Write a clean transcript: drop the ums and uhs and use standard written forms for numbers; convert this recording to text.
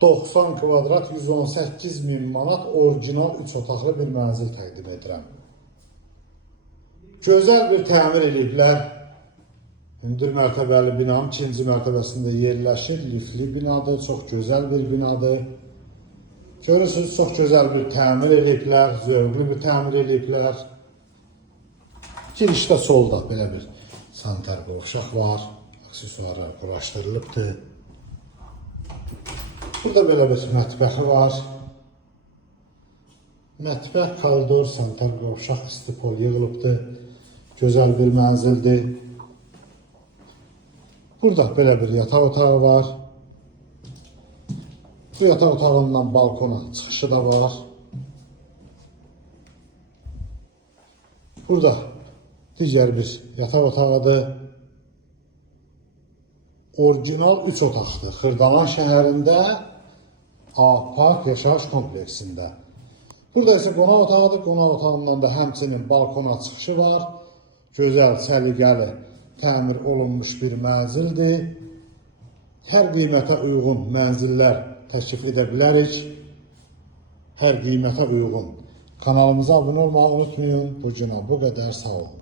90 kvadrat 118 min manat orijinal 3 otaqlı bir mənzil təqdim edirəm. Gözəl bir təmir ediblər. Hündür mərtəbəli binanın 2-ci mərtəbəsində yerləşir. Liftli binadır, çox gözəl bir binadır. Görürsünüz, çox gözəl bir təmir ediblər, zövqlü bir təmir ediblər. Girişdə solda belə bir sanitar qovşaq var, aksesuarlar quraşdırılıbdır. Burada belə bir mətbəxi var. Mətbəx, koridor, sanitar qovşaq, istipol yığılıbdır. Gözəl bir mənzildir. Burada belə bir yataq otağı var. Bu yataq otağından balkona çıxışı da var. Burada digər bir yataq otağıdır. Orijinal 3 otaqdır. Xırdalan şəhərində A-Park yaşayış kompleksində. Burada isə qonaq otağıdır. Qonaq otağından da həmçinin balkona çıxışı var. Gözəl, səliqəli, təmir olunmuş bir mənzildir. Hər qiymətə uyğun mənzillər təklif edə bilərik. Hər qiymətə uyğun. Kanalımıza abunə olmağı unutmayın. Bu günə bu qədər, sağ olun.